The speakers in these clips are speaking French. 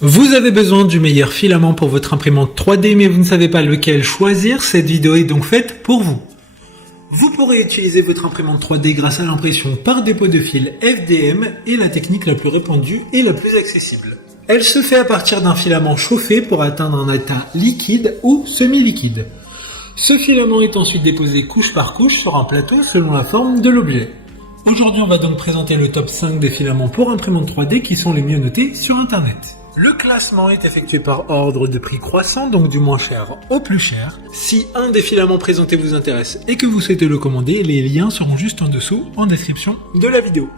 Vous avez besoin du meilleur filament pour votre imprimante 3D mais vous ne savez pas lequel choisir, cette vidéo est donc faite pour vous. Vous pourrez utiliser votre imprimante 3D grâce à l'impression par dépôt de fil FDM et la technique la plus répandue et la plus accessible. Elle se fait à partir d'un filament chauffé pour atteindre un état liquide ou semi-liquide. Ce filament est ensuite déposé couche par couche sur un plateau selon la forme de l'objet. Aujourd'hui, on va donc présenter le top 5 des filaments pour imprimante 3D qui sont les mieux notés sur Internet. Le classement est effectué par ordre de prix croissant, donc du moins cher au plus cher. Si un des filaments présentés vous intéresse et que vous souhaitez le commander, les liens seront juste en dessous en description de la vidéo.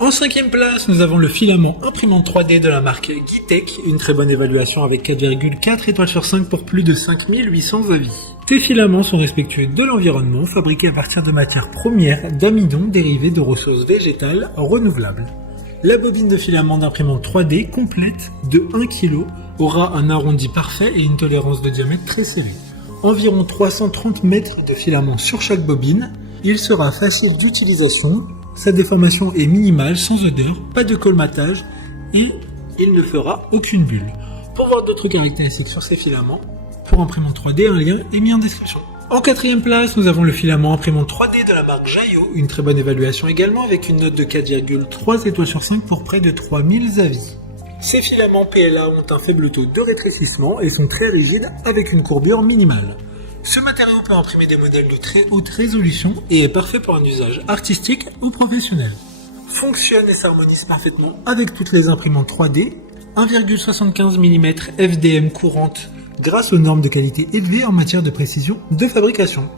En 5e place, nous avons le filament imprimante 3D de la marque Gitech, une très bonne évaluation avec 4,4 étoiles sur 5 pour plus de 5800 avis. Ces filaments sont respectueux de l'environnement, fabriqués à partir de matières premières d'amidon dérivées de ressources végétales renouvelables. La bobine de filament d'imprimante 3D complète de 1 kg aura un arrondi parfait et une tolérance de diamètre très serrée. Environ 330 mètres de filament sur chaque bobine. Il sera facile d'utilisation, sa déformation est minimale, sans odeur, pas de colmatage et il ne fera aucune bulle. Pour voir d'autres caractéristiques sur ces filaments, pour imprimante 3D, un lien est mis en description. En 4e place, nous avons le filament imprimante 3D de la marque Jaillot, une très bonne évaluation également avec une note de 4,3 étoiles sur 5 pour près de 3000 avis. Ces filaments PLA ont un faible taux de rétrécissement et sont très rigides avec une courbure minimale. Ce matériau peut imprimer des modèles de très haute résolution et est parfait pour un usage artistique ou professionnel. Fonctionne et s'harmonise parfaitement avec toutes les imprimantes 3D, 1,75 mm FDM courante grâce aux normes de qualité élevées en matière de précision de fabrication.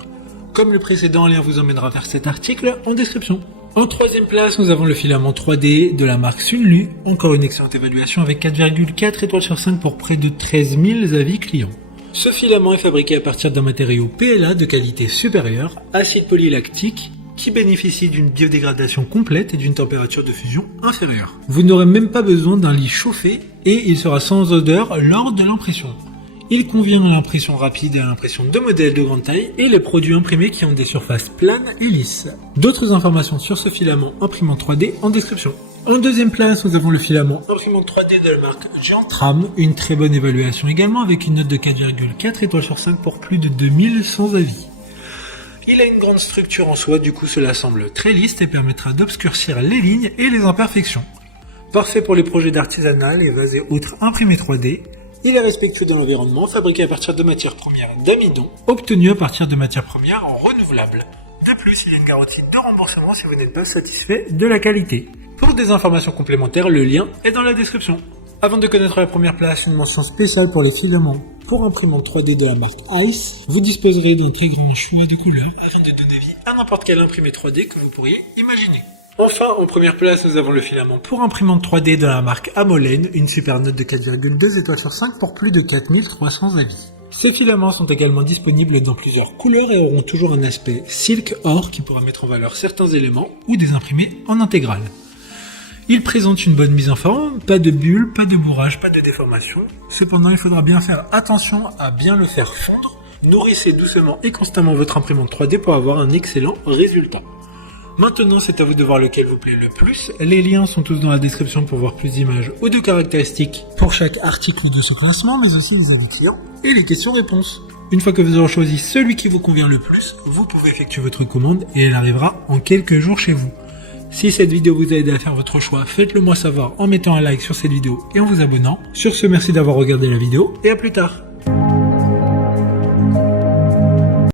Comme le précédent, un lien vous emmènera vers cet article en description. En 3e place, nous avons le filament 3D de la marque Sunlu, encore une excellente évaluation avec 4,4 étoiles sur 5 pour près de 13 000 avis clients. Ce filament est fabriqué à partir d'un matériau PLA de qualité supérieure, acide polylactique, qui bénéficie d'une biodégradation complète et d'une température de fusion inférieure. Vous n'aurez même pas besoin d'un lit chauffé et il sera sans odeur lors de l'impression. Il convient à l'impression rapide et à l'impression de modèles de grande taille et les produits imprimés qui ont des surfaces planes et lisses. D'autres informations sur ce filament imprimante 3D en description. En 2e place, nous avons le filament imprimante 3D de la marque Giantram, une très bonne évaluation également avec une note de 4,4 étoiles sur 5 pour plus de 2100 avis. Il a une grande structure en soi, du coup cela semble très lisse et permettra d'obscurcir les lignes et les imperfections. Parfait pour les projets d'artisanat, les vases et autres imprimés 3D. Il est respectueux de l'environnement, fabriqué à partir de matières premières d'amidon, obtenu à partir de matières premières renouvelables. De plus, il y a une garantie de remboursement si vous n'êtes pas satisfait de la qualité. Pour des informations complémentaires, le lien est dans la description. Avant de connaître la première place, une mention spéciale pour les filaments pour imprimante 3D de la marque Ice. Vous disposerez d'un très grand choix de couleurs afin de donner vie à n'importe quel imprimé 3D que vous pourriez imaginer. Enfin, en première place, nous avons le filament pour imprimante 3D de la marque Amolen, une super note de 4,2 étoiles sur 5 pour plus de 4300 avis. Ces filaments sont également disponibles dans plusieurs couleurs et auront toujours un aspect silk or qui pourra mettre en valeur certains éléments ou des imprimés en intégrale. Ils présentent une bonne mise en forme, pas de bulles, pas de bourrage, pas de déformation. Cependant, il faudra bien faire attention à bien le faire fondre. Nourrissez doucement et constamment votre imprimante 3D pour avoir un excellent résultat. Maintenant, c'est à vous de voir lequel vous plaît le plus. Les liens sont tous dans la description pour voir plus d'images ou de caractéristiques pour chaque article de ce classement, mais aussi les avis clients et les questions-réponses. Une fois que vous aurez choisi celui qui vous convient le plus, vous pouvez effectuer votre commande et elle arrivera en quelques jours chez vous. Si cette vidéo vous a aidé à faire votre choix, faites-le moi savoir en mettant un like sur cette vidéo et en vous abonnant. Sur ce, merci d'avoir regardé la vidéo et à plus tard.